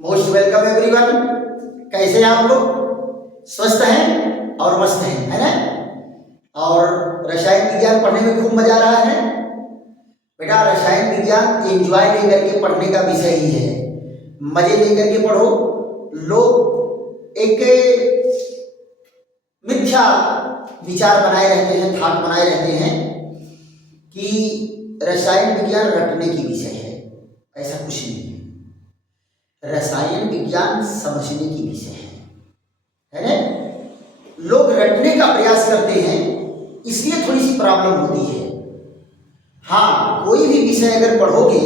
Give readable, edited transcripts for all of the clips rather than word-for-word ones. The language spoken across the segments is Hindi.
Most welcome everyone. कैसे हैं आप लोग? स्वस्थ हैं और मस्त हैं, है ना? और रसायन विज्ञान पढ़ने में खूब मजा आ रहा है बेटा। रसायन विज्ञान एंजॉय लेकर के पढ़ने का विषय ही है। मजे लेकर के पढ़ो। लोग एक मिथ्या विचार बनाए रहते हैं, थाट बनाए रहते हैं कि रसायन विज्ञान रटने की विषय है। ऐसा कुछ नहीं है। रसायन विज्ञान समझने की विषय है ना? लोग रटने का प्रयास करते हैं, इसलिए थोड़ी सी प्रॉब्लम होती है। हाँ, कोई भी विषय अगर पढ़ोगे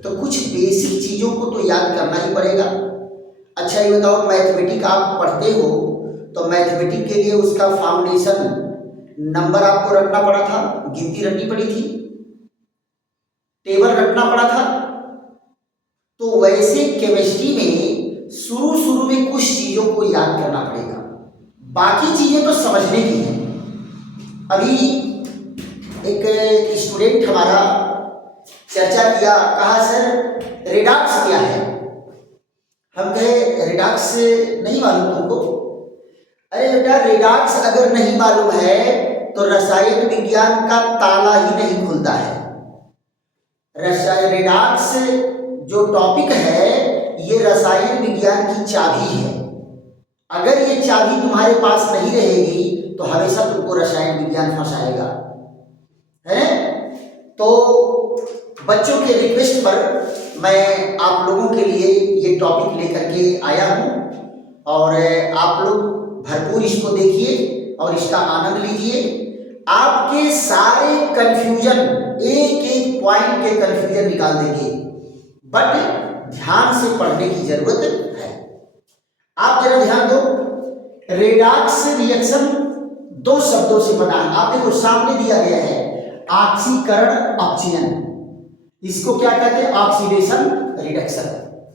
तो कुछ बेसिक चीजों को तो याद करना ही पड़ेगा। अच्छा ये बताओ, मैथमेटिक आप पढ़ते हो तो मैथमेटिक के लिए उसका फाउंडेशन नंबर आपको रटना पड़ा था, गिनती रटनी पड़ी थी, टेबल रटना पड़ा था। तो वैसे केमिस्ट्री में शुरू शुरू में कुछ चीजों को याद करना पड़ेगा, बाकी चीजें तो समझने की हैं। अभी एक स्टूडेंट हमारा चर्चा किया, कहा सर रेडॉक्स क्या है? हम कहे रेडॉक्स नहीं मालूम तुमको? अरे बेटा, रेडॉक्स अगर नहीं मालूम है तो रसायन विज्ञान का ताला ही नहीं खुलता है। रसायन रेडॉक्स जो टॉपिक है ये रसायन विज्ञान की चाबी है। अगर ये चाबी तुम्हारे पास नहीं रहेगी तो हमेशा तुमको रसायन विज्ञान फंसाएगा, है? तो बच्चों के रिक्वेस्ट पर मैं आप लोगों के लिए ये टॉपिक लेकर के आया हूँ और आप लोग भरपूर इसको देखिए और इसका आनंद लीजिए। आपके सारे कंफ्यूजन, एक एक पॉइंट के कंफ्यूजन निकाल देंगे, बट ध्यान से पढ़ने की जरूरत है। आप जरा ध्यान दो, रेडॉक्स रिएक्शन दो शब्दों से बना है। आप देखो सामने दिया गया है ऑक्सीकरण अपचयन। इसको क्या कहते हैं? Oxidation reduction.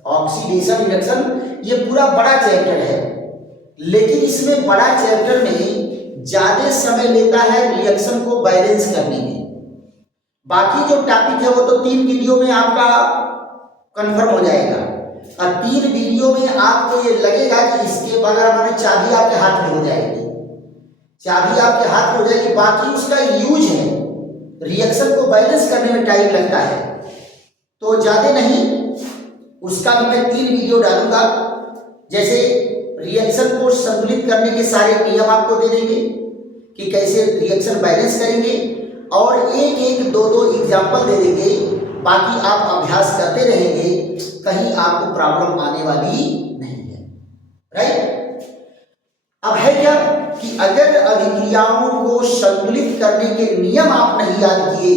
ऑक्सीडेशन रिडक्शन ये पूरा बड़ा चैप्टर है, लेकिन इसमें बड़ा चैप्टर में ज्यादा समय लेता है रिएक्शन को बैलेंस करने में। बाकी जो टॉपिक है वो तो 3 वीडियो में आपका कंफर्म हो जाएगा, और 3 वीडियो में आपको ये लगेगा कि इसके बगैर मैंने चाबी आपके हाथ में हो जाएगी, चाबी आपके हाथ में हो जाएगी। बाकी उसका यूज है, रिएक्शन को बैलेंस करने में टाइम लगता है, तो ज्यादा नहीं। उसका भी मैं 3 वीडियो डालूंगा। जैसे रिएक्शन को संतुलित करने के सारे नियम आपको दे देंगे कि कैसे रिएक्शन बैलेंस करेंगे, और एक एक दो दो एग्जाम्पल दे देंगे। बाकी आप अभ्यास करते रहेंगे, कहीं आपको प्रॉब्लम आने वाली नहीं है, राइट? अब है क्या कि अगर अभिक्रियाओं को संतुलित करने के नियम आप नहीं याद किए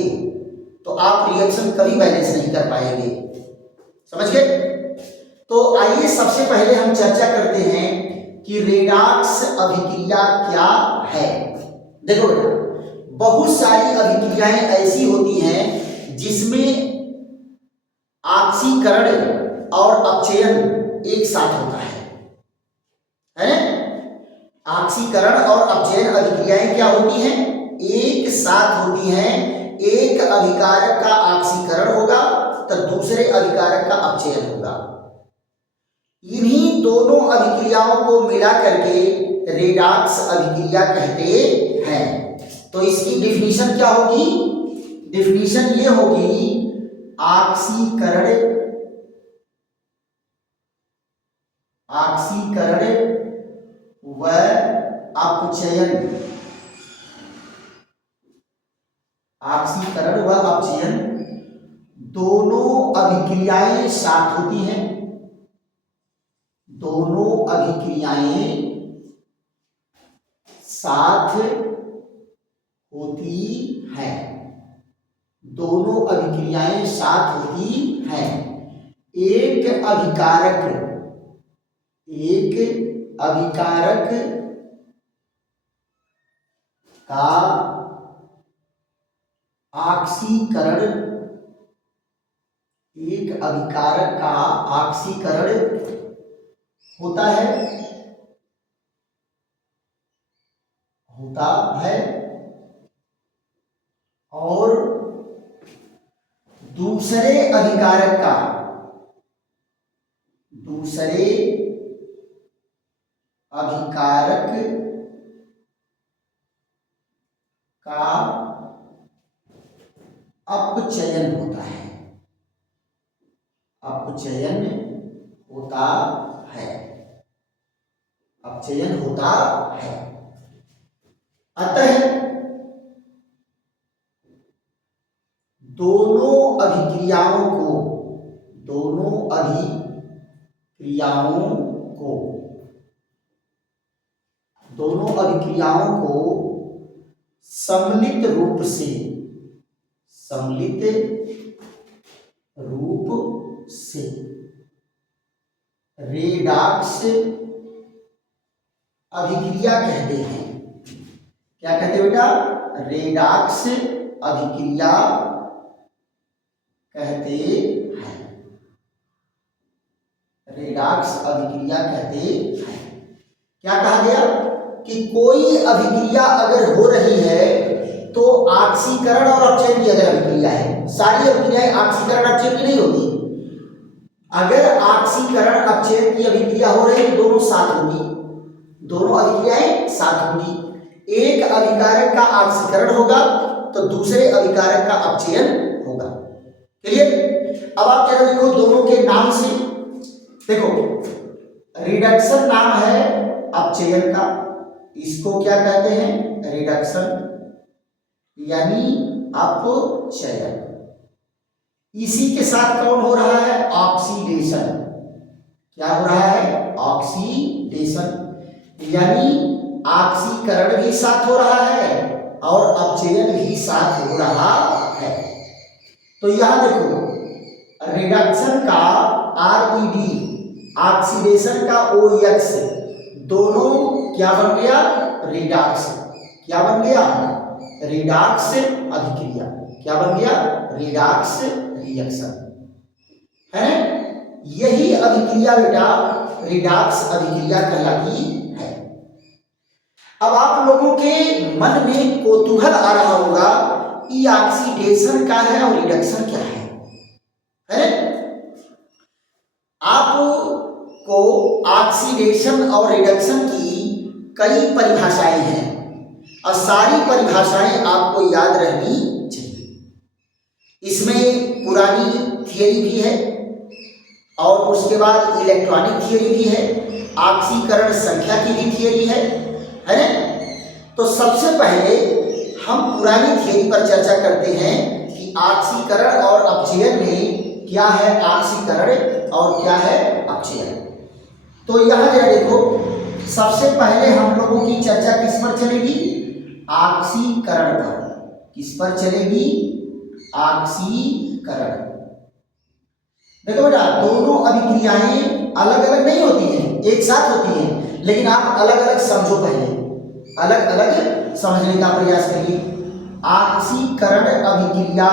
तो आप रिएक्शन कभी बैलेंस नहीं कर पाएंगे। समझ गए? तो आइए सबसे पहले हम चर्चा करते हैं कि रेडॉक्स अभिक्रिया क्या है। देखो बेटा, बहुत सारी अभिक्रियाएं ऐसी होती हैं जिसमें ऑक्सीकरण और अपचयन एक साथ होता है? ऑक्सीकरण और अपचयन अभिक्रियाएं क्या होती हैं? एक साथ होती हैं। एक अभिकारक का ऑक्सीकरण होगा तो दूसरे अभिकारक का अपचयन होगा। इन्हीं दोनों अभिक्रियाओं को मिला करके रेडॉक्स अभिक्रिया कहते हैं। तो इसकी डिफिनीशन क्या होगी? डिफिनीशन ये होगी, ऑक्सीकरण व अपचयन, ऑक्सीकरण व अपचयन दोनों अभिक्रियाएं साथ होती हैं। दोनों अभिक्रियाएं साथ होती हैं। दोनों अभिक्रियाएं साथ होती हैं। एक अभिकारक का ऑक्सीकरण, एक अभिकारक का ऑक्सीकरण होता है और दूसरे अभिकारक का अपचयन होता है। अतः दोनों अभिक्रियाओं को सम्मिलित रूप से रेडॉक्स अभिक्रिया कहते हैं। क्या कहते हैं बेटा? रेडॉक्स अभिक्रिया कहते हैं। क्या कहा गया कि कोई अभिक्रिया अगर हो रही है तो ऑक्सीकरण और अपचयन की अगर अभिक्रिया है, सारी अभिक्रियाएं ऑक्सीकरण अपचयन की नहीं होती। अगर ऑक्सीकरण अपचयन की अभिक्रिया हो रही है तो दोनों अभिक्रियाएं साथ होंगी। एक अभिकारक का ऑक्सीकरण होगा तो दूसरे अभिकारक का अपचयन होगा। क्लियर? अब आप जरा देखो दोनों के नाम से, देखो रिडक्शन नाम है अपचयन का, इसको क्या कहते हैं? रिडक्शन यानी अपचयन। इसी के साथ कौन हो रहा है? ऑक्सीडेशन। क्या हो रहा है? ऑक्सीडेशन यानी ऑक्सीकरण भी साथ हो रहा है और अपचयन भी साथ हो रहा है। तो यहां देखो रिडक्शन का RED, ऑक्सीडेशन का OX, दोनों क्या बन गया? रिडॉक्स। क्या बन गया? रिडॉक्स अभिक्रिया। क्या बन गया? रिडॉक्स रिएक्शन है। यही अभिक्रिया बेटा रिडॉक्स अभिक्रिया कहलाती है। अब आप लोगों के मन में कौतूहल आ रहा होगा कि ऑक्सीडेशन क्या है और रिडक्शन क्या है? आपको ऑक्सीडेशन और रिडक्शन की कई परिभाषाएं हैं और सारी परिभाषाएं आपको याद रहनी चाहिए। इसमें पुरानी थियरी भी है और उसके बाद इलेक्ट्रॉनिक थियरी भी है, ऑक्सीकरण संख्या की भी थियरी है ना? तो सबसे पहले हम पुरानी थियरी पर चर्चा करते हैं कि ऑक्सीकरण और अपचयन में क्या है ऑक्सीकरण और क्या है अपचयन। तो यहां जरा देखो, सबसे पहले हम लोगों की चर्चा किस पर चलेगी? ऑक्सीकरण पर। किस पर चलेगी? ऑक्सीकरण। देखो बेटा दोनों अभिक्रियाएं अलग अलग नहीं होती हैं, एक साथ होती हैं, लेकिन आप अलग अलग समझो, पहले अलग अलग समझने का प्रयास करिए। ऑक्सीकरण अभिक्रिया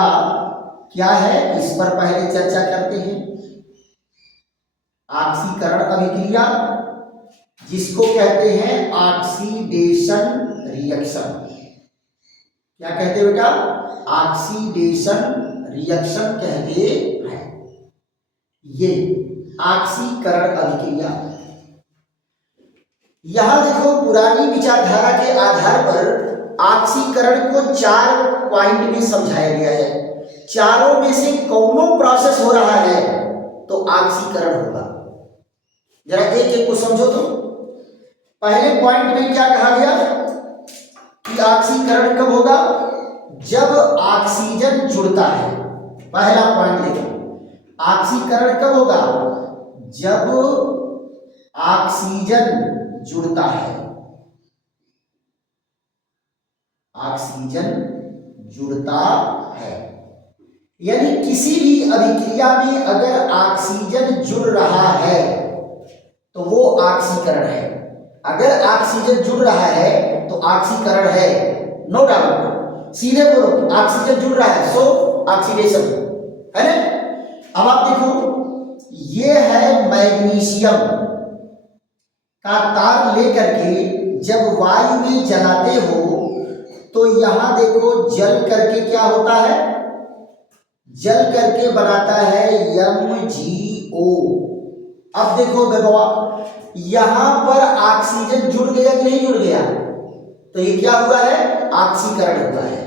क्या है इस पर पहले चर्चा करते हैं। ऑक्सीकरण अभिक्रिया जिसको कहते हैं ऑक्सीडेशन रिएक्शन। क्या कहते हैं बेटा? ऑक्सीडेशन रिएक्शन कहते हैं। ये ऑक्सीकरण अभिक्रिया। यहां देखो पुरानी विचारधारा के आधार पर ऑक्सीकरण को 4 पॉइंट में समझाया गया है। चारों में से कौनों प्रोसेस हो रहा है तो ऑक्सीकरण होगा। जरा एक एक को समझो। तो पहले पॉइंट में क्या कहा गया कि ऑक्सीकरण कब होगा? जब ऑक्सीजन जुड़ता है। पहला पॉइंट देखो, ऑक्सीकरण कब होगा? जब ऑक्सीजन जुड़ता है। ऑक्सीजन जुड़ता है यानी किसी भी अभिक्रिया में अगर ऑक्सीजन जुड़ रहा है तो वो ऑक्सीकरण है। अगर ऑक्सीजन जुड़ रहा है तो ऑक्सीकरण है, नो डाउट। सीधे बोलो, ऑक्सीजन जुड़ रहा है सो ऑक्सीडेशन है ना? अब आप देखो, ये है मैग्नीशियम का तार लेकर के जब वायु में जलाते हो तो यहां देखो जल करके क्या होता है? जल करके बनाता है MgO। अब देखो बेबवा, यहां पर ऑक्सीजन जुड़ गया कि नहीं जुड़ गया, तो ये क्या हुआ है, ऑक्सीकरण हुआ है।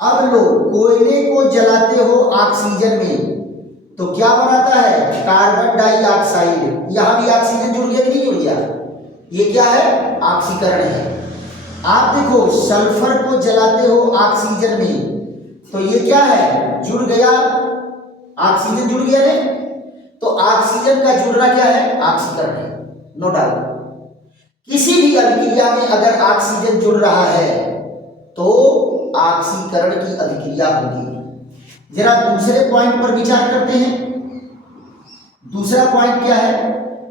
अब लो, कोयले को जलाते हो ऑक्सीजन में तो क्या बनाता है, कार्बन डाइऑक्साइड। यहां भी ऑक्सीजन जुड़ गया कि नहीं जुड़ गया, ये क्या है, ऑक्सीकरण है। आप देखो, सल्फर को जलाते हो ऑक्सीजन में तो ये क्या है, जुड़ गया, ऑक्सीजन जुड़ गया ने, तो ऑक्सीजन का जुड़ना क्या है, ऑक्सीकरण है, नो डाउट। किसी भी अभिक्रिया में अगर ऑक्सीजन जुड़ रहा है तो ऑक्सीकरण की अभिक्रिया होगी। जरा दूसरे पॉइंट पर विचार करते हैं। दूसरा पॉइंट क्या है,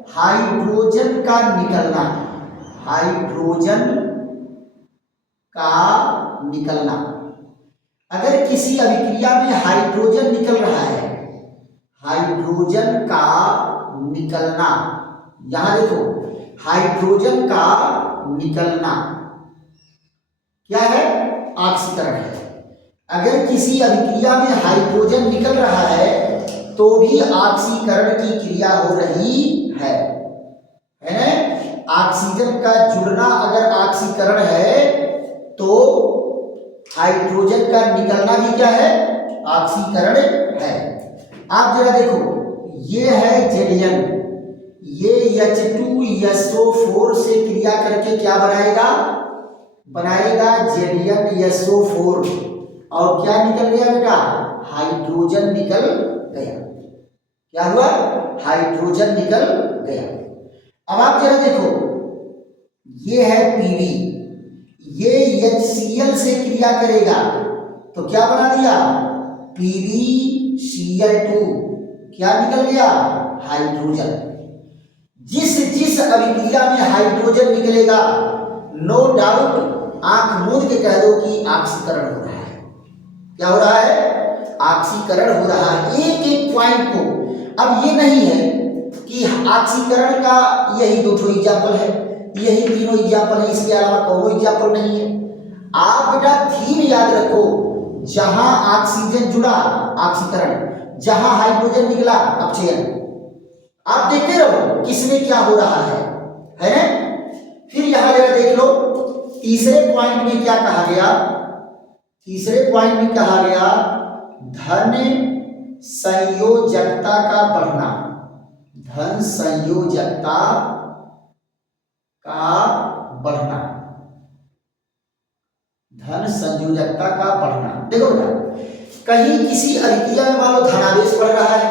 हाइड्रोजन का निकलना। हाइड्रोजन का निकलना, अगर किसी अभिक्रिया में हाइड्रोजन निकल रहा है, हाइड्रोजन का निकलना, यहां देखो, हाइड्रोजन का निकलना क्या है, ऑक्सीकरण है। अगर किसी अभिक्रिया में हाइड्रोजन निकल रहा है तो भी ऑक्सीकरण की क्रिया हो रही है ना। ऑक्सीजन का जुड़ना अगर ऑक्सीकरण है तो हाइड्रोजन का निकलना भी क्या है, ऑक्सीकरण है। आप जरा देखो, ये है जेलियन, ये H2SO4 से क्रिया करके क्या बनाएगा, बनाएगा जेलियन SO4, और क्या निकल गया बेटा, हाइड्रोजन निकल गया। क्या हुआ, हाइड्रोजन निकल गया। अब आप जरा देखो, ये है Pb, ये HCl से क्रिया करेगा तो क्या बना दिया, PbCl2, क्या निकल गया, हाइड्रोजन। जिस जिस अभिक्रिया में हाइड्रोजन निकलेगा, नो डाउट आंख मूंद के कह दो कि ऑक्सीकरण हो रहा है। क्या हो रहा है, ऑक्सीकरण हो रहा है। एक एक पॉइंट को, अब ये नहीं है कि ऑक्सीकरण का यही दो ठो एग्जाम्पल है, यही तीनों एग्जाम्पल है, इसके अलावा कोई एग्जाम्पल नहीं है। आप बेटा थीम याद रखो, जहां ऑक्सीजन जुड़ा ऑक्सीकरण, जहां हाइड्रोजन निकला अपचयन। आप देखते रहो किसमें क्या हो रहा है ना। फिर यहां जरा देख लो, तीसरे पॉइंट में क्या कहा गया, तीसरे पॉइंट में कहा गया धन संयोजकता का बढ़ना। धन संयोजकता का बढ़ना, धन संयोजकता का बढ़ना। देखो बेटा, कहीं किसी अभिक्रिया में मान लो धनावेश बढ़ रहा है,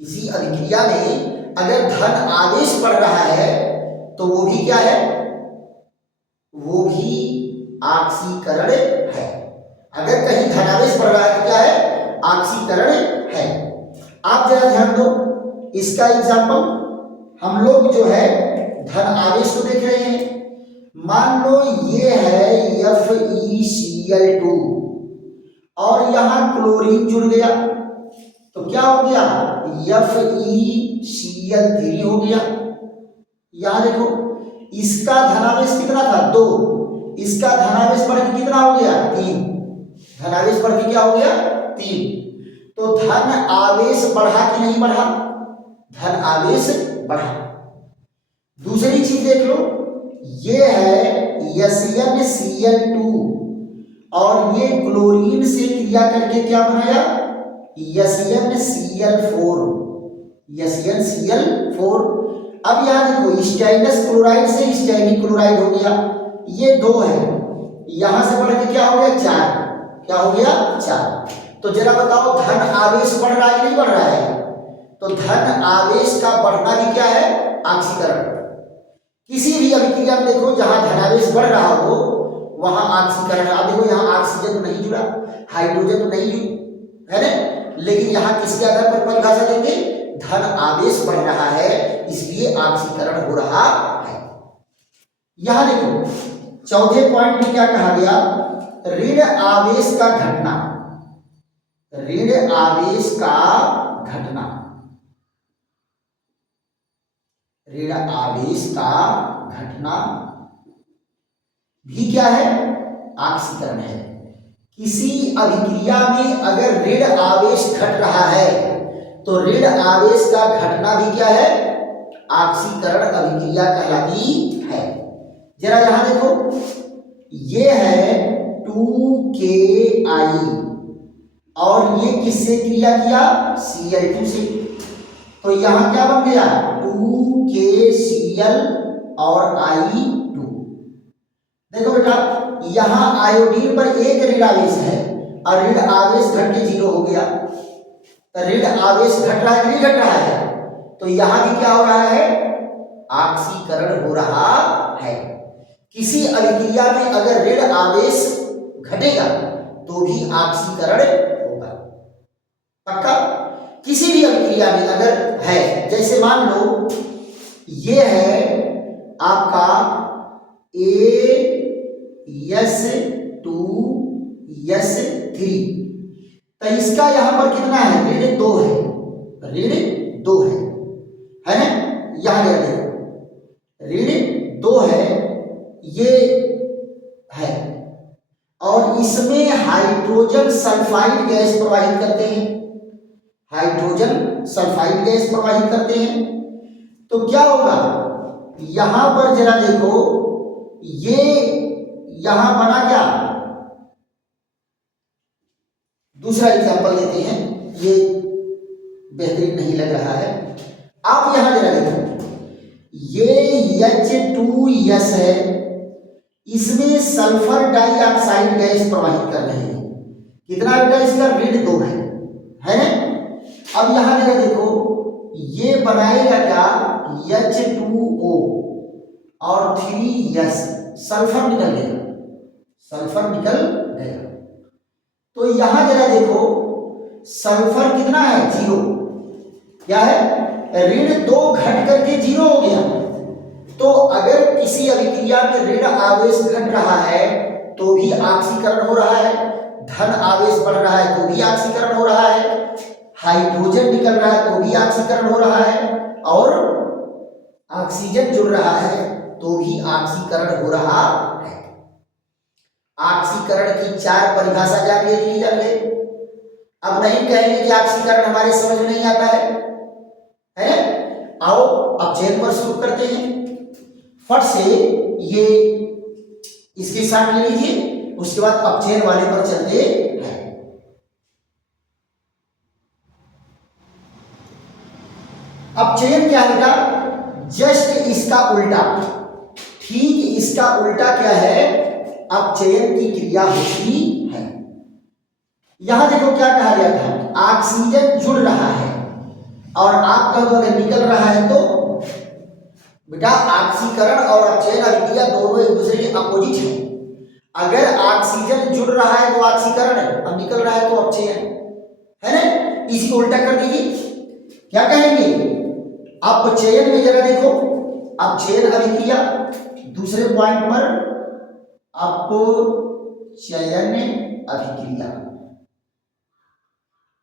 किसी अभिक्रिया में अगर धन आवेश बढ़ रहा है तो वो भी क्या है, वो भी ऑक्सीकरण है। अगर कहीं धनावेश बढ़ रहा है तो क्या है, ऑक्सीकरण है। आप जरा ध्यान दो, इसका एग्जांपल हम लोग जो है धन आवेश को देख रहे हैं। मान लो ये है FeCl2 और यहां क्लोरीन जुड़ गया तो क्या हो गया, FeCl3 हो गया। यहां देखो, इसका धनावेश कितना था, 2, इसका धनावेश बढ़ के कितना हो गया, 3, धनावेश बढ़ के क्या हो गया, 3। तो धन आवेश बढ़ा कि नहीं बढ़ा, धन आवेश बढ़ा। दूसरी चीज देख लो, ये है SnCl2 और ये क्लोरीन से क्रिया करके क्या बनाया, SnCl4, SnCl4। अब यहां देखो, स्टेनस क्लोराइड से स्टेनिक क्लोराइड हो गया, ये 2 है, यहां से बढ़ के क्या हो गया, 4, क्या हो गया, 4। तो जरा बताओ धन आवेश बढ़ रहा है कि नहीं बढ़ रहा है, तो धन आवेश का बढ़ना भी क्या है, ऑक्सीकरण। किसी भी अभिक्रिया में देखो जहां धनावेश बढ़ रहा हो वहां ऑक्सीकरण। अब देखो यहाँ ऑक्सीजन तो नहीं जुड़ा, हाइड्रोजन तो नहीं जुड़ा है ना, लेकिन यहाँ किसके आधार पर परिभाषा देंगे, धन आवेश बढ़ रहा है इसलिए ऑक्सीकरण हो रहा है। यहां देखो चौथे पॉइंट में क्या कहा गया, ऋण आवेश का घटना, ऋण आवेश का घटना, ऋण आवेश का घटना भी क्या है, ऑक्सीकरण है। किसी अभिक्रिया में अगर ऋण आवेश घट रहा है तो ऋण आवेश का घटना भी क्या है, ऑक्सीकरण अभिक्रिया कहलाती है। जरा यहां देखो, ये है 2KI और ये किससे क्रिया किया, Cl2 से, तो यहां क्या बन गया 2KCl और I2। देखो बेटा, यहां आयोडीन पर एक ऋण आवेश है और ऋण आवेश घट के 0 हो गया, तो ऋण आवेश घट रहा है नहीं घट रहा है, तो यहां भी क्या हो रहा है, ऑक्सीकरण हो रहा है। किसी अभिक्रिया में अगर ऋण आवेश घटेगा तो भी ऑक्सीकरण होगा, पक्का। किसी भी अभिक्रिया में अगर है, जैसे मान लो ये है आपका AS2S3, तो इसका यहां पर कितना है, ऋण 2 है, ऋण 2 है ना, यहां जरा देखो ऋण 2 है, ये है, और इसमें हाइड्रोजन सल्फाइड गैस प्रवाहित करते हैं, हाइड्रोजन सल्फाइड गैस प्रवाहित करते हैं, तो क्या होगा, यहां पर जरा देखो, ये यहां बना क्या, दूसरा एग्जांपल लेते हैं, ये बेहतरीन नहीं लग रहा है। आप यहां जरा देखो, ये H2S है, इसमें सल्फर डाइऑक्साइड गैस प्रवाहित कर रहे हैं, कितना बेटा, इसका ऋण 2 है ना। अब यहां जरा देखो, ये बनाएगा क्या, H2O और 3S, सल्फर निकल गया, सल्फर निकल गया, तो यहां जरा देखो सल्फर कितना है, 0, क्या है, ऋण 2 घट करके 0 हो गया। तो अगर किसी अभिक्रिया में ऋण आवेश घट रहा है तो भी ऑक्सीकरण हो रहा है, धन आवेश बढ़ रहा है तो भी ऑक्सीकरण हो रहा है, हाइड्रोजन निकल रहा है तो भी ऑक्सीकरण हो रहा है, और ऑक्सीजन जुड़ रहा है तो भी ऑक्सीकरण हो रहा है। ऑक्सीकरण की 4 परिभाषा जान लिए कि नहीं जान लिए? अब नहीं कहेंगे कि ऑक्सीकरण हमारे समझ में नहीं आता है? आओ अब चेन पर शुरू करते हैं, फट से ये इसके साथ ले लीजिए, उसके बाद अब चेन वाले पर चलते हैं। अब चेन क्या है बेटा, जस्ट इसका उल्टा, ठीक इसका उल्टा क्या है, अब चयन की क्रिया होती है। यहां देखो क्या कहा गया था, ऑक्सीजन जुड़ रहा है और आपका अगर निकल रहा है तो बेटा ऑक्सीकरण और अपचयन अभिक्रिया दोनों एक दूसरे के अपोजिट है। अगर ऑक्सीजन जुड़ रहा है तो ऑक्सीकरण है, अब निकल रहा है तो अपचयन है ना। इसी को उल्टा कर दीजिए, क्या कहेंगे, अपचयन में जरा देखो, अपचयन अभिक्रिया, दूसरे पॉइंट पर अपचयन अभिक्रिया,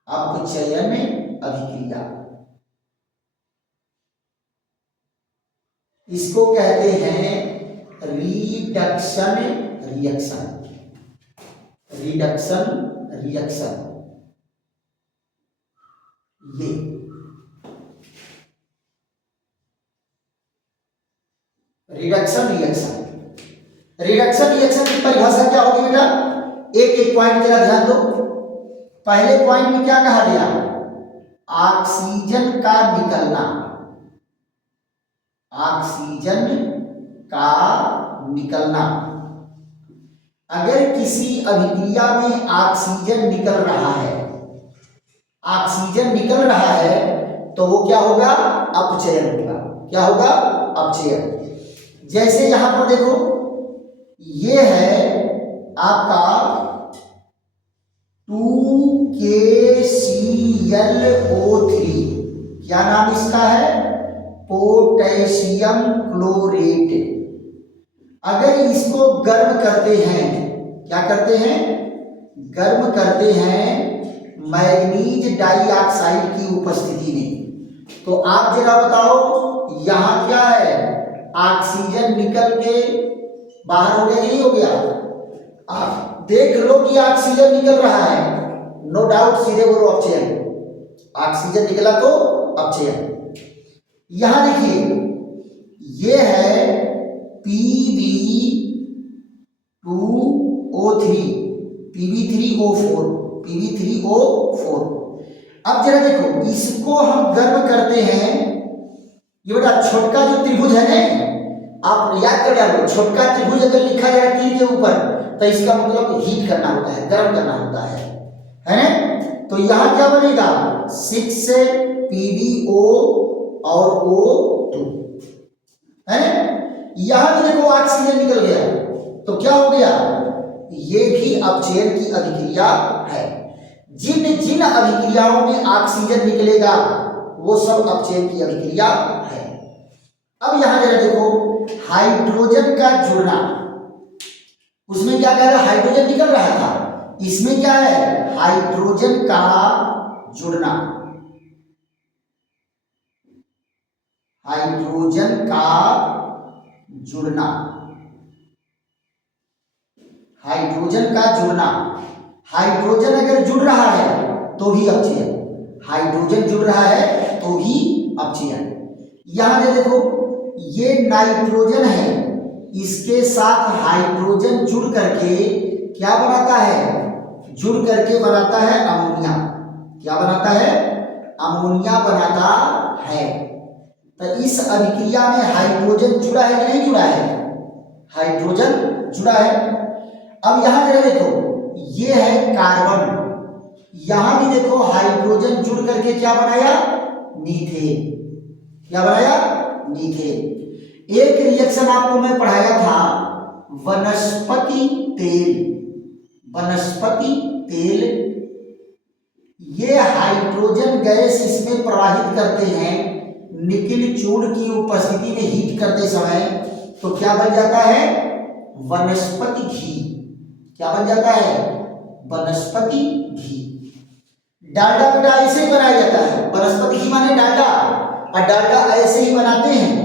अपचयन अभिक्रिया, इसको कहते हैं रिडक्शन रिएक्शन, रिडक्शन रिएक्शन। ये रिडक्शन रिएक्शन, रिडक्शन रिएक्शन की परिभाषा क्या होगी बेटा, एक एक पॉइंट जरा ध्यान दो। पहले पॉइंट में क्या कहा गया, ऑक्सीजन का निकलना, ऑक्सीजन का निकलना। अगर किसी अभिक्रिया में ऑक्सीजन निकल रहा है, ऑक्सीजन निकल रहा है तो वो क्या होगा, अपचयन होगा। क्या होगा, अपचयन। जैसे यहां पर देखो, ये है आपका 2KClO3, क्या नाम इसका है, पोटेशियम क्लोरेट। अगर इसको गर्म करते हैं, क्या करते हैं, गर्म करते हैं मैग्नीज डाइऑक्साइड की उपस्थिति में, तो आप जरा बताओ यहां क्या है, ऑक्सीजन निकल के बाहर हो गया, नहीं हो गया, देख लो कि ऑक्सीजन निकल रहा है, नो डाउट सीधे बोलो अपचयन, ऑक्सीजन निकला तो अपचयन। यहां देखिए ये है Pb2O3 Pb3O4 Pb3O4। अब जरा देखो इसको हम गर्म करते हैं, ये बेटा छोटका जो त्रिभुज है ना, आप याद कर डालो, छोटका त्रिभुज अगर लिखा जाए तीर के ऊपर तो इसका मतलब हीट करना होता है, गर्म करना होता है ना। तो यहां क्या बनेगा 6 PbO और O2 है ना। यहां भी देखो ऑक्सीजन निकल गया, तो क्या हो गया, ये भी अपचयन की अभिक्रिया है। जिन जिन अभिक्रियाओं में ऑक्सीजन निकलेगा वो सब अपचयन की अभिक्रिया है। अब यहां जरा देखो हाइड्रोजन का जुड़ना, उसमें क्या कह रहा है, हाइड्रोजन निकल रहा था, इसमें क्या है हाइड्रोजन का जुड़ना, हाइड्रोजन का जुड़ना, हाइड्रोजन का जुड़ना। हाइड्रोजन अगर जुड़ रहा है तो भी अपचयन, हाइड्रोजन जुड़ रहा है तो भी अपचयन। यहां से देखो ये नाइट्रोजन है, इसके साथ हाइड्रोजन जुड़ करके क्या बनाता है, जुड़ करके बनाता है अमोनिया। क्या बनाता है, अमोनिया बनाता है। तो इस अभिक्रिया में हाइड्रोजन जुड़ा है कि नहीं जुड़ा है, हाइड्रोजन जुड़ा है। अब यहां जरा देखो ये है कार्बन, यहां भी देखो हाइड्रोजन जुड़ करके क्या बनाया, मीथेन। क्या बनाया, मीथेन। एक रिएक्शन आपको मैं पढ़ाया था वनस्पति तेल, वनस्पति तेल, ये हाइड्रोजन गैस इसमें प्रवाहित करते हैं निकिल चूर्ण की उपस्थिति में हीट करते समय, तो क्या बन जाता है, वनस्पति घी। क्या बन जाता है, वनस्पति घी। डालडा बेटा ऐसे ही बनाया जाता है, वनस्पति घी माने डालडा, और डालडा ऐसे ही बनाते हैं।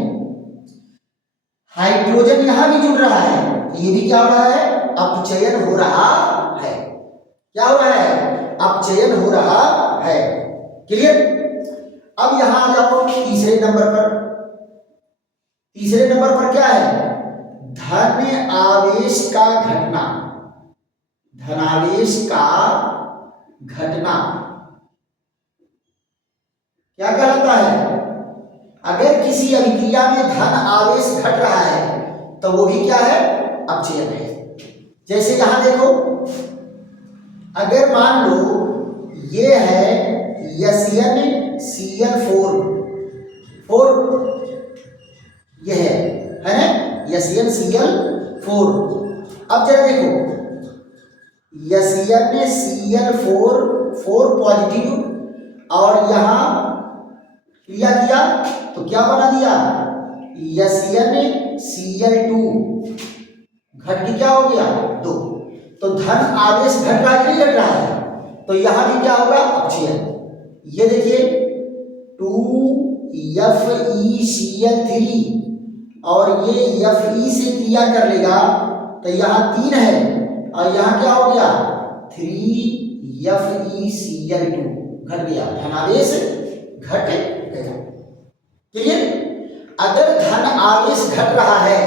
हाइड्रोजन यहां भी जुड़ रहा है, ये भी क्या हो रहा है, अपचयन हो रहा है। क्या हो रहा है, अपचयन हो रहा है। क्लियर। अब यहां आ जाओ तीसरे नंबर पर। तीसरे नंबर पर क्या है, धन आवेश का घटना, धनावेश का घटना। क्या कहलाता है, अगर किसी अभिक्रिया में धन आवेश घट रहा है तो वो भी क्या है, अपचयन है। जैसे यहां देखो अगर मान लो ये है SnCl4, ये है ना SnCl4। अब जरा देखो SnCl4 4 पॉजिटिव और यहां क्रिया किया तो क्या बना दिया SnCl2, घट के क्या हो गया 2। तो धन आवेश घट रहा है कि नहीं घट रहा है, तो यहां भी क्या होगा, अपचयन। ये देखिए 2FeCl3 और ये Fe से क्रिया कर लेगा तो यहां 3 है और यहां क्या हो गया 3FeCl2, घट गया, धनावेश घट गया। क्लियर। अगर धन आवेश घट रहा है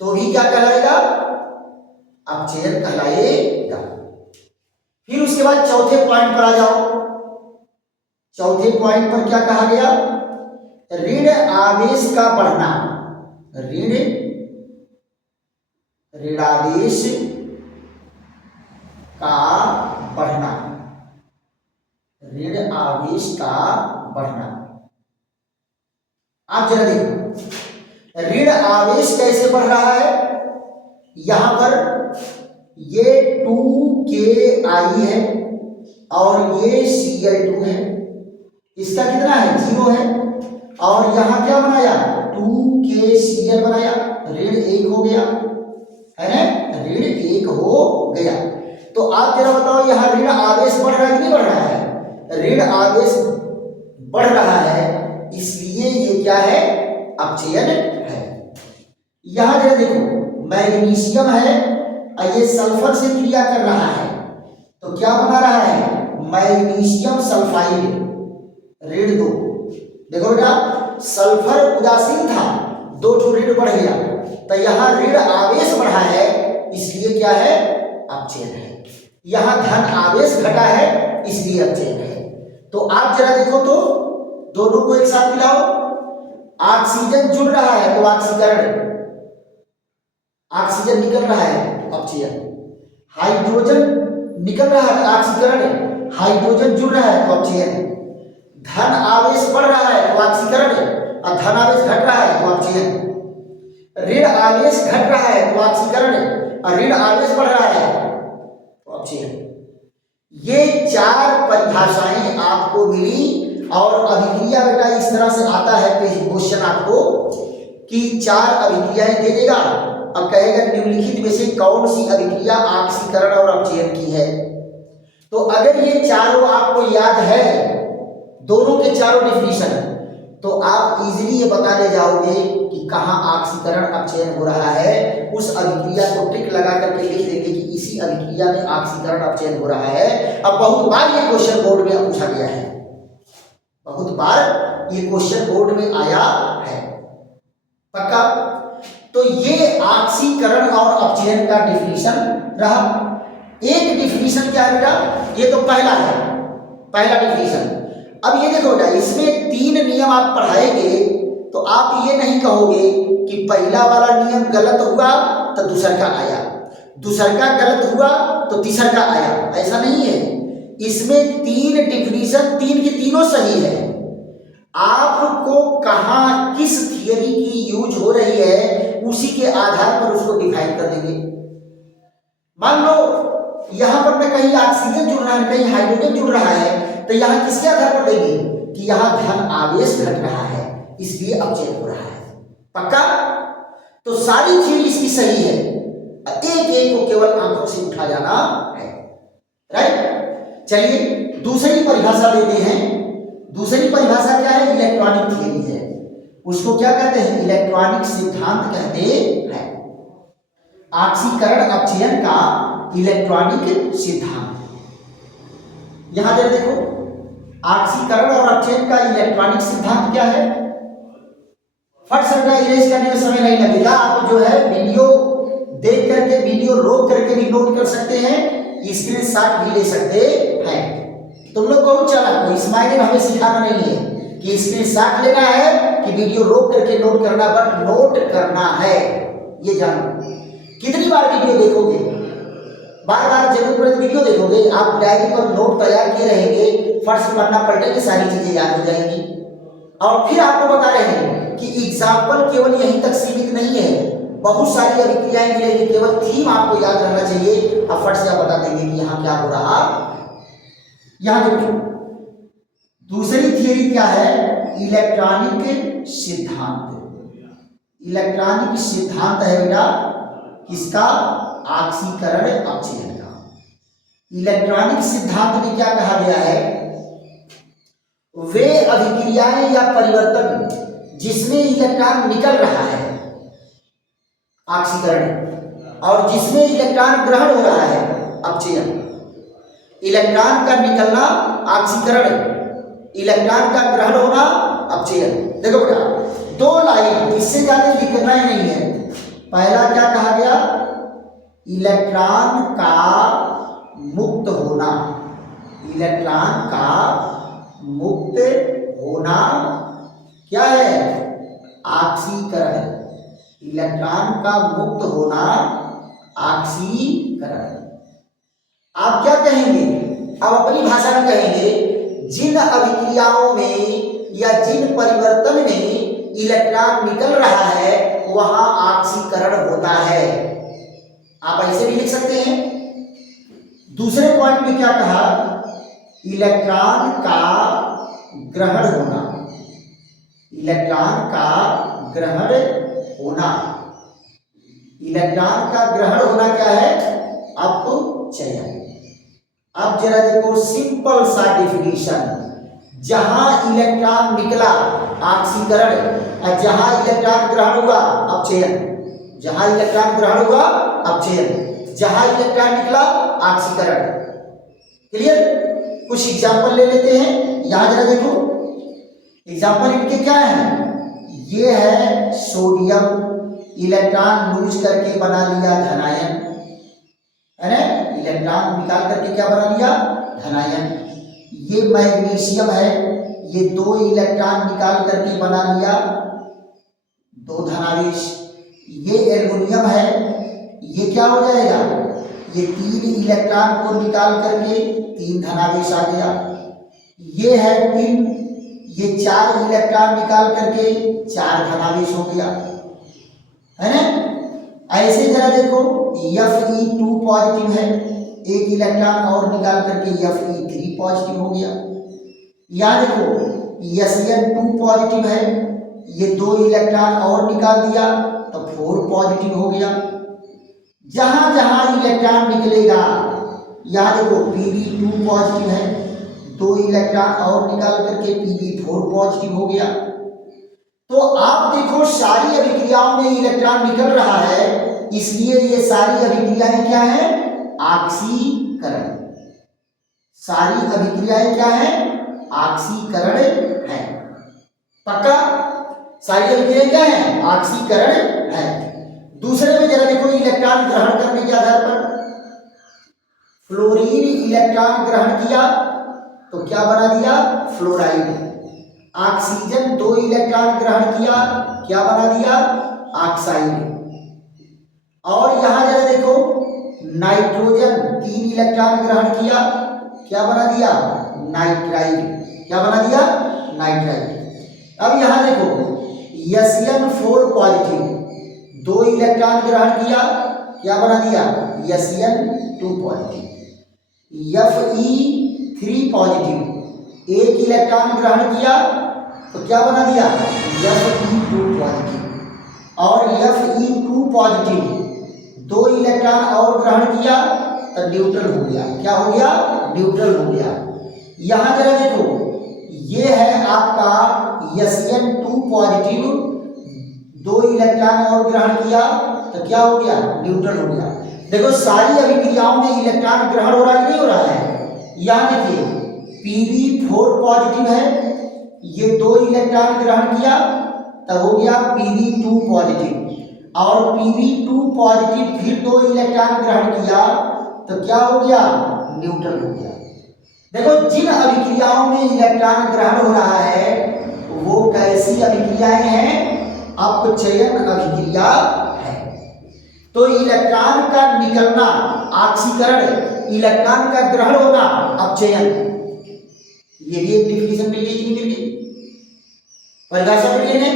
तो भी क्या कहलाएगा, अपचयन कहलाएगा। फिर उसके बाद चौथे पॉइंट पर आ जाओ। चौथे पॉइंट पर क्या कहा गया, ऋण आवेश का बढ़ना, ऋणावेश का बढ़ना, ऋण आवेश का बढ़ना। आप जरा देखो ऋण आवेश कैसे बढ़ रहा है, यहां पर ये 2Ki है और ये Cl2 है, इसका कितना है 0 है, और यहां क्या बनाया 2KCl बनाया, ऋण 1 हो गया है ना, ऋण 1 हो गया। तो आप जरा बताओ यहां ऋण आवेश बढ़ रहा है कि नहीं बढ़ रहा है, ऋण आवेश बढ़ रहा है, इसलिए ये क्या है, अपचयन है। यहां जरा देखो मैग्नीशियम है ये सल्फर से क्रिया कर रहा है तो क्या बना रहा है, मैग्नीशियम सल्फाइड ऋण 2। देखो बेटा सल्फर उदासीन था, 2 ऋण बढ़ गया तो यहाँ ऋण आवेश बढ़ा है इसलिए क्या है, अपचयन है। यहाँ धन आवेश घटा है इसलिए अपचयन है। तो आप जरा देखो तो दोनों को एक साथ मिलाओ, ऑक्सीजन जुड़ रहा है तो ऑक्सीकरण, ऑक्सीजन निकल रहा है अपचयन, हाइड्रोजन निकल रहा है ऑक्सीकरण, हाइड्रोजन जुड़ रहा है तो अपचयन, धन आवेश बढ़ रहा है तो ऑक्सीकरण और धन आवेश घट रहा है तो अपचयन, ऋण आवेश घट रहा है तो ऑक्सीकरण और ऋण आवेश बढ़ रहा है तो अपचयन। ये 4 परिभाषाएं आपको मिली और अभिक्रिया बेटा इस तरह से आता है क्वेश्चन आपको कि 4 अभिक्रियाएं दे देगा और कहेगा निम्नलिखित में से कौन सी अभिक्रिया ऑक्सीकरण और अपचयन की है। तो अगर ये चारों आपको याद है, दोनों के चारों डिफिनीशन, तो आप इजीली ये बता ले जाओगे कि कहाँ ऑक्सीकरण अपचयन हो रहा है। उस अभिक्रिया को टिक लगा करके लिख देंगे कि इसी अभिक्रिया में ऑक्सीकरण अपचयन हो रहा है। अब बहुत बार ये क्वेश्चन बोर्ड में पूछा गया है, बहुत बार ये क्वेश्चन बोर्ड में आया है पक्का। तो ये ऑक्सीकरण और अपचयन का डिफिनीशन रहा। एक डिफिनीशन क्या है बेटा, ये तो पहला है, पहला डिफिनीशन। अब ये देखो बेटा इसमें 3 नियम आप पढ़ाएंगे तो आप ये नहीं कहोगे कि पहला वाला नियम गलत हुआ तो दूसर का आया, दूसर का गलत हुआ तो तीसर का आया, ऐसा नहीं है। इसमें 3 डिफिनीशन, 3 की तीनों सही है। आपको कहाँ किस थियरी की यूज हो रही है उसी के आधार पर उसको डिफाइन कर देंगे। मान लो यहां पर मैं कहीं ऑक्सीजन जुड़ रहा है, कहीं हाइड्रोजन जुड़ रहा है, तो यहां किसके आधार पर देंगे कि यहां धन आवेश घट रहा है इसलिए अपचयन हो रहा है पक्का। तो सारी थियरी इसकी सही है, एक एक को केवल आंखों से उठा जाना है, राइट। चलिए दूसरी परिभाषा देते हैं। दूसरी परिभाषा क्या है, इलेक्ट्रॉनिक थियरी है। उसको क्या कहते हैं, इलेक्ट्रॉनिक सिद्धांत कहते हैं। ऑक्सीकरण अपचयन का इलेक्ट्रॉनिक सिद्धांत। यहां जरा देखो ऑक्सीकरण और अपचयन का इलेक्ट्रॉनिक सिद्धांत क्या है। फट से इरेज करने में समय नहीं लगेगा, आप जो है वीडियो देख करके, वीडियो रोक करके भी नोट कर सकते हैं, स्क्रीनशॉट भी ले सकते हैं। तुम लोग बहुत चालाक हो, इस मायने में हमें सिखाना नहीं है कि स्क्रीनशॉट लेना है कि वीडियो रोक करके नोट करना, बट नोट करना है, ये जानो। कितनी बार वीडियो देखोगे, बार बार जरूरत पड़े वीडियो देखोगे, आप डायरी पर नोट तैयार किए रहेंगे, फट से पढ़ना पलटेंगे, सारी चीजें याद हो जाएंगी। और फिर आपको बता रहे हैं कि एग्जाम्पल केवल यहीं तक सीमित नहीं है, बहुत सारी अभिक्रियाएं मिलेगी, केवल थीम आपको याद रहना चाहिए। अब फट से आप बता देंगे कि यहाँ क्या हो रहा। यहाँ देखो दूसरी थियरी क्या है, इलेक्ट्रॉनिक सिद्धांत। इलेक्ट्रॉनिक सिद्धांत है बेटा किसका, ऑक्सीकरण अपचयन का। इलेक्ट्रॉनिक सिद्धांत में क्या कहा गया है, वे अभिक्रियाएं या परिवर्तन जिसमें इलेक्ट्रॉन निकल रहा है ऑक्सीकरण, और जिसमें इलेक्ट्रॉन ग्रहण हो रहा है अपचयन। इलेक्ट्रॉन का निकलना ऑक्सीकरण, इलेक्ट्रॉन का ग्रहण होना अपचयन। देखो बेटा 2 लाइन, इससे ज्यादा लिखना ही नहीं है। पहला क्या कहा गया, इलेक्ट्रॉन का मुक्त होना, इलेक्ट्रॉन का मुक्त होना क्या है, ऑक्सीकरण। इलेक्ट्रॉन का मुक्त होना ऑक्सीकरण। आप क्या कहेंगे, आप अपनी भाषा में कहेंगे, जिन अभिक्रियाओं में या जिन परिवर्तन में इलेक्ट्रॉन निकल रहा है वहां ऑक्सीकरण होता है। आप ऐसे भी लिख सकते हैं। दूसरे पॉइंट में क्या कहा, इलेक्ट्रॉन का ग्रहण होना, इलेक्ट्रॉन का ग्रहण होना। इलेक्ट्रॉन का ग्रहण होना क्या है, अपचयन। अब जरा देखो सिंपल सा डिफिनीशन, जहां इलेक्ट्रॉन निकला ऑक्सीकरण और जहां इलेक्ट्रॉन ग्रहण हुआ अपचयन, जहां इलेक्ट्रॉन ग्रहण हुआ अपचयन। जहां इलेक्ट्रॉन निकला ऑक्सीकरण। क्लियर? कुछ एग्जाम्पल ले लेते हैं। यहां जरा देखो, एग्जाम्पल इनके क्या है। ये है सोडियम, इलेक्ट्रॉन लूज करके बना लिया धनायन, है ना, इलेक्ट्रॉन निकाल करके क्या बना लिया, धनायन। ये मैग्नीशियम है, ये 2 इलेक्ट्रॉन निकाल करके बना लिया 2 धनावेश। ये एल्युमिनियम है, ये क्या हो जाएगा, ये 3 इलेक्ट्रॉन को निकाल करके 3 धनावेश आ गया। ये है टिन, ये 4 इलेक्ट्रॉन निकाल करके 4 धनावेश हो गया, है ना। ऐसे जरा देखो, Fe2 पॉजिटिव है, 1 इलेक्ट्रॉन और निकाल करके Fe3 पॉजिटिव हो गया। यहाँ देखो Sn2 पॉजिटिव है, ये 2 इलेक्ट्रॉन और निकाल दिया तो 4 पॉजिटिव हो गया। जहां जहां इलेक्ट्रॉन निकलेगा, यहाँ देखो Pb2 पॉजिटिव है, 2 इलेक्ट्रॉन और निकाल करके Pb4 पॉजिटिव हो गया। तो आप देखो सारी अभिक्रियाओं में इलेक्ट्रॉन निकल रहा है, इसलिए ये सारी अभिक्रियाएं क्या है, ऑक्सीकरण। सारी अभिक्रियाएं क्या है, ऑक्सीकरण है। पक्का? सारी अभिक्रियाएं क्या है, ऑक्सीकरण है। दूसरे में जरा देखो, इलेक्ट्रॉन ग्रहण करने के आधार पर फ्लोरीन इलेक्ट्रॉन ग्रहण किया तो क्या बना दिया, फ्लोराइड। ऑक्सीजन 2 इलेक्ट्रॉन ग्रहण किया, क्या बना दिया, ऑक्साइड। और यहां जरा देखो, नाइट्रोजन 3 इलेक्ट्रॉन ग्रहण किया, क्या बना दिया, नाइट्राइड। क्या बना दिया, नाइट्राइड। अब यहां देखो Sn4 पॉजिटिव, 2 इलेक्ट्रॉन ग्रहण किया, क्या बना दिया, Sn2 positive. Fe3 positive, 1 electron ग्रहण किया तो क्या बना दिया, Fe2 पॉजिटिव। और Fe2 पॉजिटिव, 2 इलेक्ट्रॉन और ग्रहण किया तो न्यूट्रल हो गया। क्या हो गया, न्यूट्रल हो गया। यहां जरा देखो, ये है आपका Sn2 पॉजिटिव, 2 इलेक्ट्रॉन और ग्रहण किया तो क्या हो गया, न्यूट्रल हो गया। देखो सारी अभिक्रियाओं में इलेक्ट्रॉन ग्रहण हो रहा है कि नहीं हो रहा है। यहां देखिए Pb4 पॉजिटिव है, ये 2 इलेक्ट्रॉन ग्रहण किया तब हो गया Pb2 पॉजिटिव। और Pb2 पॉजिटिव फिर 2 इलेक्ट्रॉन ग्रहण किया तो क्या हो गया, न्यूट्रल हो गया। देखो जिन अभिक्रियाओं में इलेक्ट्रॉन ग्रहण हो रहा है वो कैसी अभिक्रियाएं हैं, अपचयन अभिक्रिया है। तो इलेक्ट्रॉन का निकलना ऑक्सीकरण, इलेक्ट्रॉन का ग्रहण होना अपचयन। ये भी एक डिफिनेशन मिल गई, मिल गई, परिभाषा मिल गई है।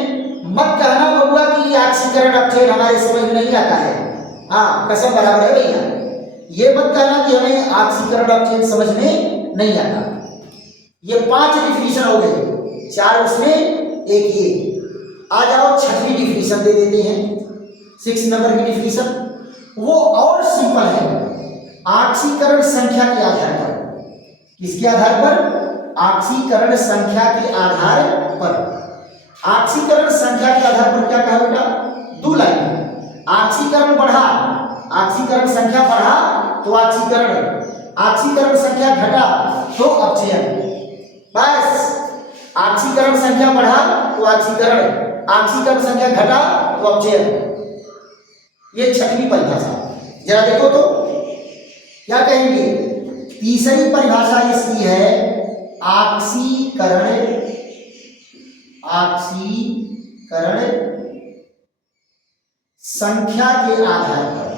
मत कहना बबुआ कि ऑक्सीकरण अपचयन हमारे समझ में नहीं आता है। हाँ, कसम बराबर है भैया। ये मत कहना कि हमें ऑक्सीकरण अपचयन समझ में नहीं आता। ये 5 डिफिनेशन हो गए, 4 उसमें एक ये। आ जाओ 6वीं डिफिनेशन दे देते हैं, 6 नंबर की डिफिनेशन। वो और सिंपल है, ऑक्सीकरण संख्या के आधार पर। किसके आधार पर, ऑक्सीकरण संख्या के आधार पर। ऑक्सीकरण संख्या के आधार पर क्या कहा बेटा, 2 लाइन। ऑक्सीकरण बढ़ा, ऑक्सीकरण संख्या बढ़ा तो ऑक्सीकरण, ऑक्सीकरण संख्या घटा तो अपचयन। बस, ऑक्सीकरण संख्या बढ़ा तो ऑक्सीकरण, ऑक्सीकरण संख्या घटा तो अपचयन। ये 6वीं परिभाषा। जरा देखो तो क्या कहेंगे। तीसरी परिभाषा इसकी है ऑक्सीकरण, ऑक्सीकरण संख्या के आधार पर।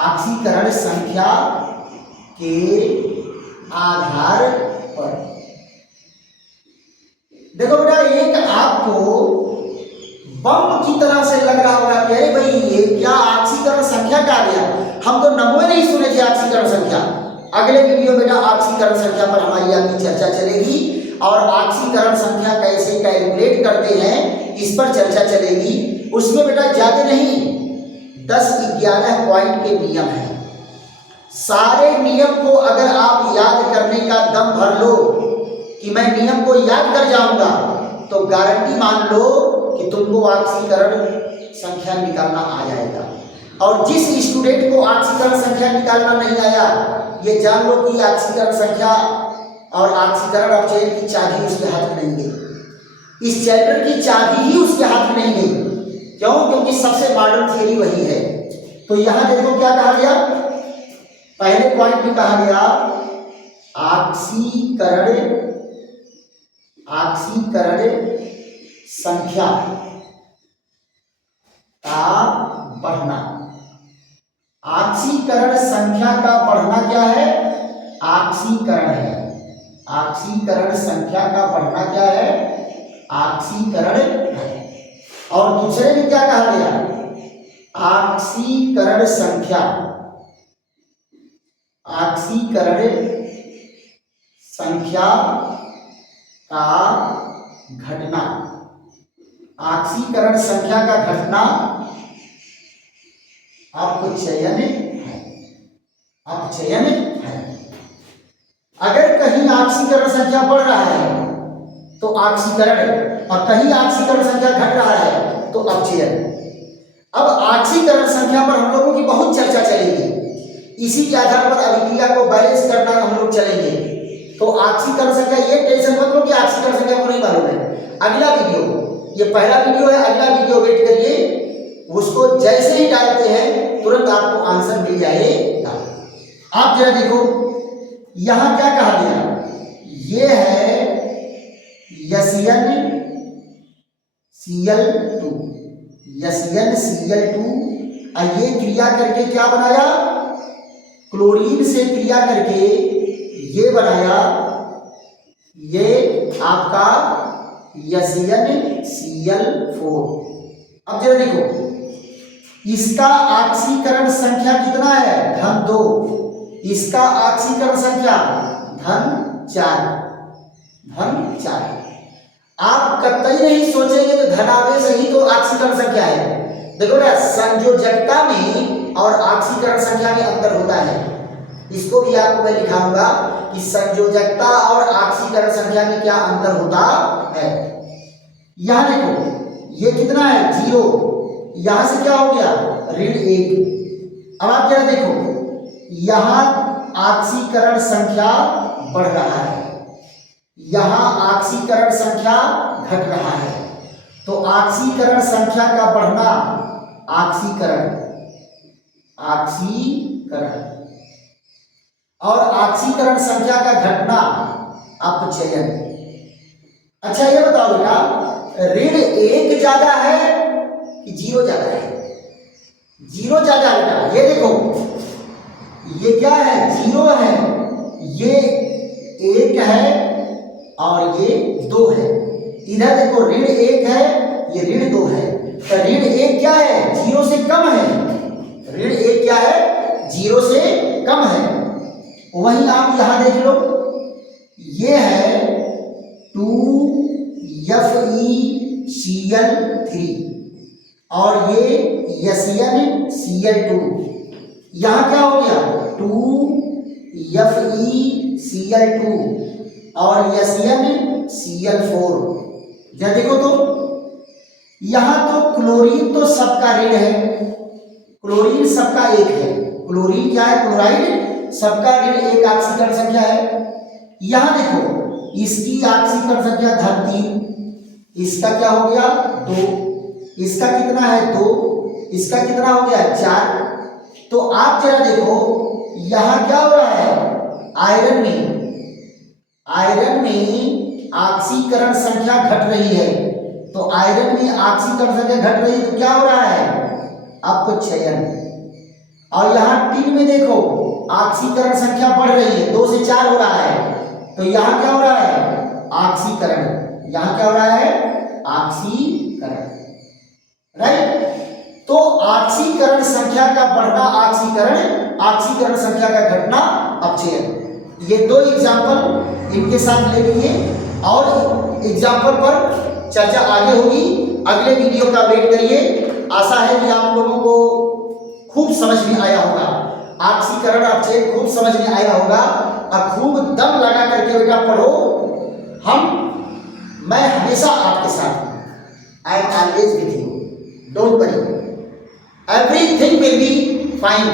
ऑक्सीकरण संख्या के आधार पर। देखो बेटा, एक आपको बम की तरह से लग रहा होगा कि अरे भाई ये क्या ऑक्सीकरण संख्या का आ गया, हम तो नमूने नहीं सुने थे ऑक्सीकरण संख्या। अगले वीडियो बेटा ऑक्सीकरण संख्या पर हमारी आपकी चर्चा चलेगी और ऑक्सीकरण संख्या कैसे कैलकुलेट करते हैं इस पर चर्चा चलेगी। उसमें बेटा ज्यादा नहीं, 10-11 पॉइंट के नियम है। सारे नियम को अगर आप याद करने का दम भर लो कि मैं नियम को याद कर जाऊंगा तो गारंटी मान लो कि तुमको ऑक्सीकरण संख्या निकालना आ जाएगा। और जिस स्टूडेंट को ऑक्सीकरण संख्या निकालना नहीं आया, ये जान लो कि ऑक्सीकरण संख्या और ऑक्सीकरण अपचयन की चाबी उसके हाथ में नहीं गई। इस चैप्टर की चाबी ही उसके हाथ में नहीं गई। क्यों? क्योंकि सबसे मॉडर्न थियरी वही है। तो यहां देखो क्या कहा गया, पहले पॉइंट में कहा गया ऑक्सीकरण संख्या का बढ़ना। ऑक्सीकरण संख्या का बढ़ना क्या है? ऑक्सीकरण है। ऑक्सीकरण संख्या का बढ़ना क्या है? ऑक्सीकरण है। और दूसरे में क्या कहा गया? ऑक्सीकरण संख्या का घटना। ऑक्सीकरण संख्या का घटना अपचयन है। अपचयन है। अगर कहीं ऑक्सीकरण संख्या बढ़ रहा है तो ऑक्सीकरण, और कहीं ऑक्सीकरण संख्या घट रहा है तो अपचयन। अब ऑक्सीकरण संख्या पर हम लोगों की बहुत चर्चा चलेगी। इसी के आधार पर अभिक्रिया को बैलेंस करना हम लोग चलेंगे। तो ऑक्सीकरण संख्या, ये टेंशन मत लो कि ऑक्सीकरण संख्या को नहीं मालूम है। अगला वीडियो, ये पहला वीडियो है, अगला वीडियो वेट करिए, उसको जैसे ही डालते हैं तुरंत आपको आंसर मिल जाएगा। आप जरा देखो यहां क्या कहा गया, ये है SnCl2, SnCl2। ये क्रिया करके क्या बनाया? क्लोरीन से क्रिया करके ये बनाया, ये आपका SnCl4। अब जरा देखो इसका ऑक्सीकरण संख्या कितना है? धन 2। इसका ऑक्सीकरण संख्या धन 4। आप कतई नहीं सोचेंगे तो धनावेश ही तो ऑक्सीकरण संख्या है। देखो ना, संयोजकता में और ऑक्सीकरण संख्या में अंतर होता है। इसको भी आपको मैं लिखाऊंगा कि संयोजकता और ऑक्सीकरण संख्या में क्या अंतर होता है। यहां देखो ये कितना है? 0। यहां से क्या हो गया? -1। अब आप जरा देखो यहां ऑक्सीकरण संख्या बढ़ रहा है, यहां ऑक्सीकरण संख्या घट रहा है। तो ऑक्सीकरण संख्या का बढ़ना ऑक्सीकरण और ऑक्सीकरण संख्या का घटना अपचयन। अच्छा ये बताओ बेटा, -1 ज्यादा है कि 0 ज्यादा है? 0 ज्यादा है बेटा। ये देखो ये क्या है? 0 है, ये 1 है और ये 2 है। इधर देखो -1 है, ये -2 है। तो -1 क्या है? 0 से कम है। -1 क्या है? 0 से कम है। वहीं आप यहां देख लो, ये है 2FeCl3 और ये SnCl2। यहां क्या हो गया? 2FeCl2 और SnCl4। जरा देखो तो यहां तो क्लोरीन तो सबका ऋण है, क्लोरीन सबका 1 है। क्लोरीन क्या है? क्लोराइड सबका ऋण 1 ऑक्सीकरण संख्या है। यहां देखो इसकी ऑक्सीकरण संख्या धन 3, इसका क्या हो गया? 2। इसका कितना है? 2। इसका कितना हो गया? 4। तो आप जरा देखो यहां क्या हो रहा है? आयरन में ऑक्सीकरण संख्या घट रही है। तो आयरन में ऑक्सीकरण संख्या घट रही है तो क्या हो रहा है? अपचयन। और यहां टिन में देखो ऑक्सीकरण संख्या बढ़ रही है, 2 से 4 हो रहा है। तो यहां क्या हो रहा है? ऑक्सीकरण। यहां क्या हो रहा है? ऑक्सीकरण। राइट। तो ऑक्सीकरण संख्या का बढ़ना ऑक्सीकरण संख्या का घटना अपचयन। ये 2 एग्जाम्पल इनके साथ ले लीजिए और एग्जाम्पल पर चर्चा आगे होगी। अगले वीडियो का वेट करिए। आशा है कि आप लोगों को खूब समझ में आया होगा, ऑक्सीकरण अपचयन खूब समझ में आया होगा। और खूब दम लगा करके बेटा पढ़ो। मैं हमेशा आपके साथ हूं। I am always with you, don't worry. Everything will be fine,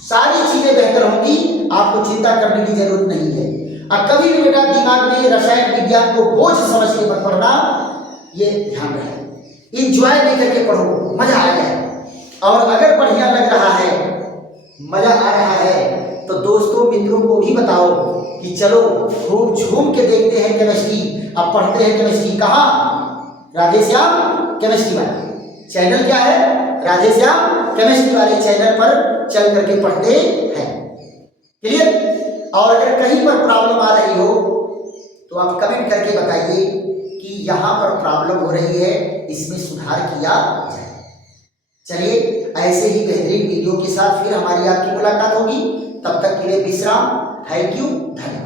सारी चीजें बेहतर होंगी, आपको चिंता करने की जरूरत नहीं है। और कभी भी बेटा दिमाग में रसायन विज्ञान को बोझ समझ के मत पढ़ना, ये ध्यान रहे, इंजॉय लेकर के पढ़ो, मजा आएगा। और अगर बढ़िया लग रहा है, मजा आ रहा है, तो दोस्तों मित्रों को भी बताओ कि चलो खूब झूम के देखते हैं केमिस्ट्री। अब पढ़ते हैं केमिस्ट्री कहाँ? राधेश्याम केमिस्ट्री वाले चैनल, क्या है? राधेश्याम केमिस्ट्री वाले चैनल पर चल करके पढ़ते हैं। क्लियर? और अगर कहीं पर प्रॉब्लम आ रही हो तो आप कमेंट करके बताइए कि यहाँ पर प्रॉब्लम हो रही है, इसमें सुधार किया जाए। चलिए, ऐसे ही बेहतरीन वीडियो के साथ फिर हमारी आपकी मुलाकात होगी। तब तक के लिए विश्राम। थैंक यू, धन्यवाद।